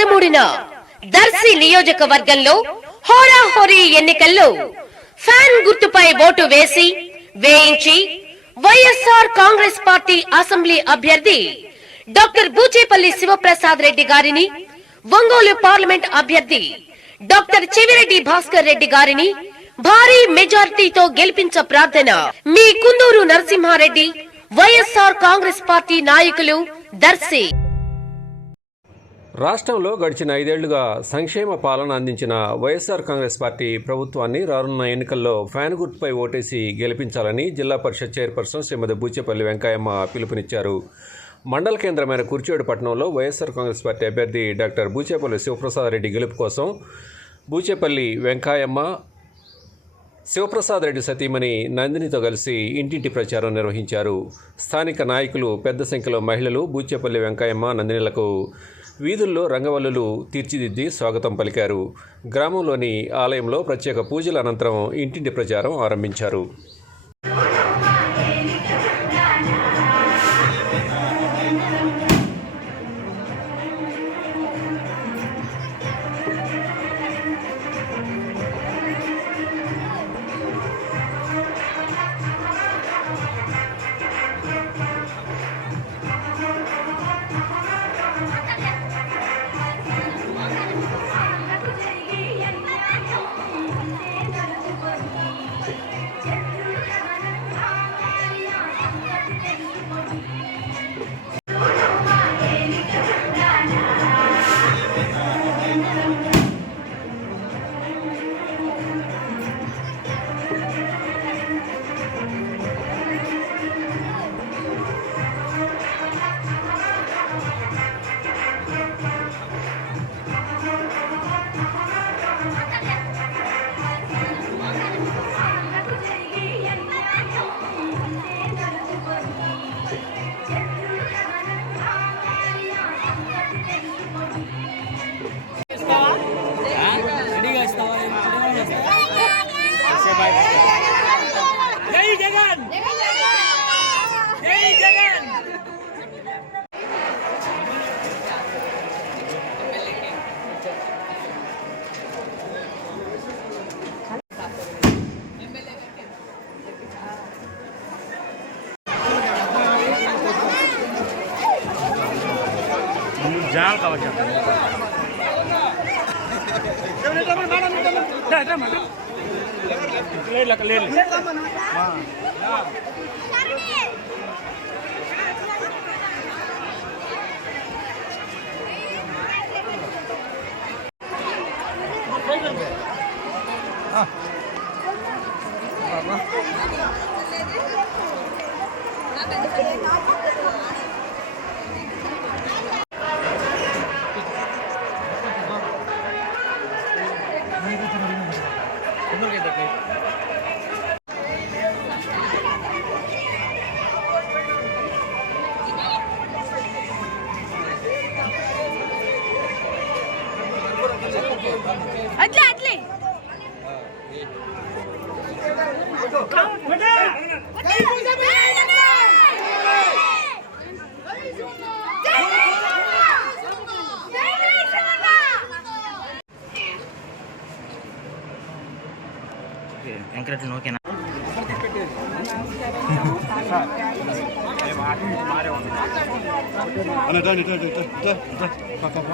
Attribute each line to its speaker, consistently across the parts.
Speaker 1: పదమూడున దర్శి నియోజకవర్గంలో హోరాహోరీ ఎన్నికల్లో ఫ్యాన్ గుర్తుపై ఓటు వేసి వేయించి వైఎస్ఆర్ కాంగ్రెస్ పార్టీ అసెంబ్లీ అభ్యర్థి డాక్టర్ బూచేపల్లి శివప్రసాద్ రెడ్డి గారిని ఒంగోలు పార్లమెంట్ అభ్యర్థి డాక్టర్ చెవిరెడ్డి భాస్కర్ రెడ్డి గారిని భారీ మెజార్టీతో గెలిపించ ప్రార్థన మీ కుందూరు నరసింహారెడ్డి వైఎస్ఆర్ కాంగ్రెస్ పార్టీ నాయకులు దర్శి.
Speaker 2: రాష్ట్రంలో గడిచిన ఐదేళ్ళుగా సంక్షేమ పాలన అందించిన వైఎస్ఆర్ కాంగ్రెస్ పార్టీ ప్రభుత్వాన్ని రానున్న ఎన్నికల్లో ఫ్యాన్ గుర్తుపై ఓటేసి గెలిపించాలని జిల్లా పరిషత్ చైర్పర్సన్ శ్రీమతి బూచేపల్లి వెంకయ్యమ్మ పిలుపునిచ్చారు. మండల కేంద్రమైన కుర్చేడు పట్టణంలో వైఎస్ఆర్ కాంగ్రెస్ పార్టీ అభ్యర్థి డాక్టర్ బూచేపల్లి శివప్రసాద్ రెడ్డి గెలుపు కోసం బూచేపల్లి వెంకయ్యమ్మ శివప్రసాద్ రెడ్డి సతీమణి నందినితో కలిసి ఇంటింటి ప్రచారం నిర్వహించారు. స్థానిక నాయకులు పెద్ద సంఖ్యలో మహిళలు బూచేపల్లి వెంకయ్యమ్మ నందినిలకు వీధుల్లో రంగవల్లులు తీర్చిదిద్ది స్వాగతం పలికారు. గ్రామంలోని ఆలయంలో ప్రత్యేక పూజల అనంతరం ఇంటింటి ప్రచారం ఆరంభించారు.
Speaker 3: Yeah. జాల్ కావచ్చు లేదు లేదు
Speaker 4: అట్లే అట్లే
Speaker 3: వెంకటరెడ్డి ఓకేనా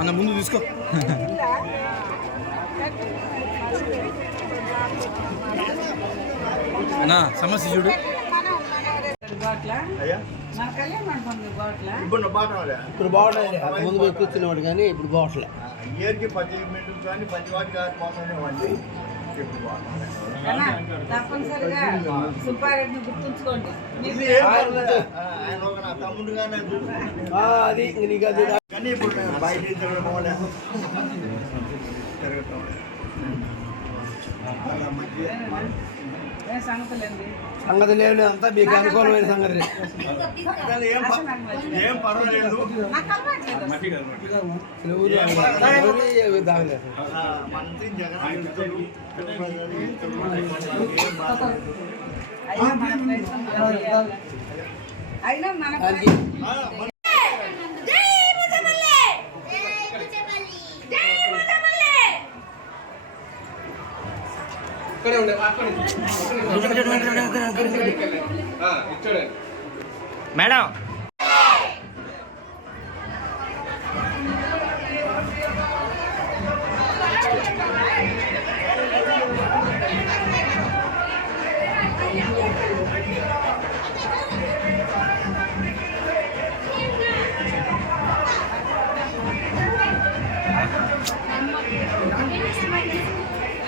Speaker 5: అన్న ముందు తీసుకో అన్న సమస్య చూడు.
Speaker 6: ఇప్పుడు
Speaker 7: బాగుండదు ముందు పోయి కూర్చునేవాడు కానీ ఇప్పుడు బాగట్లే
Speaker 6: ఇయర్కి పది మీటర్లు కానీ పది వాటి కాదు
Speaker 8: తప్పనిసరిగా సుబ్బారెడ్డిని గుర్తుంచుకోండి.
Speaker 6: ఆయన ఒక నా
Speaker 7: అది ఇంక నీకు అది
Speaker 6: కానీ ఇప్పుడు నేను బయట
Speaker 7: సంగతి లేదు అంతా మీకు అనుకూలమైన సంగతి.
Speaker 6: ఏం పర్వాలేదు
Speaker 8: అలవాట్లేదు
Speaker 7: ఇక్కడే ఉండే అక్కడ ఇచ్చాడే
Speaker 3: మేడం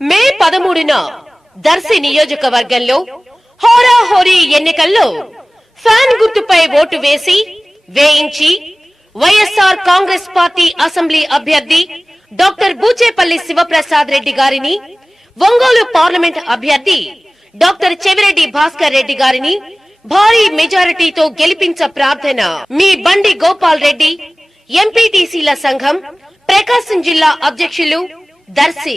Speaker 1: మే పదమూడున దర్శి నియోజకవర్గంలో హోరాహోరీ ఎన్నికల్లో ఫ్యాన్ గుర్తుపై ఓటు వేసి వేయించి వైఎస్ఆర్ కాంగ్రెస్ పార్టీ అసెంబ్లీ అభ్యర్థి డాక్టర్ బూచేపల్లి శివప్రసాద్ రెడ్డి గారిని ఒంగోలు పార్లమెంట్ అభ్యర్థి డాక్టర్ చెవిరెడ్డి భాస్కర్ రెడ్డి గారిని భారీ మెజారిటీతో గెలిపించ ప్రార్థన మీ బండి గోపాల్ రెడ్డి ఎంపీటీసీల సంఘం ప్రకాశం జిల్లా అధ్యక్షులు దర్శి.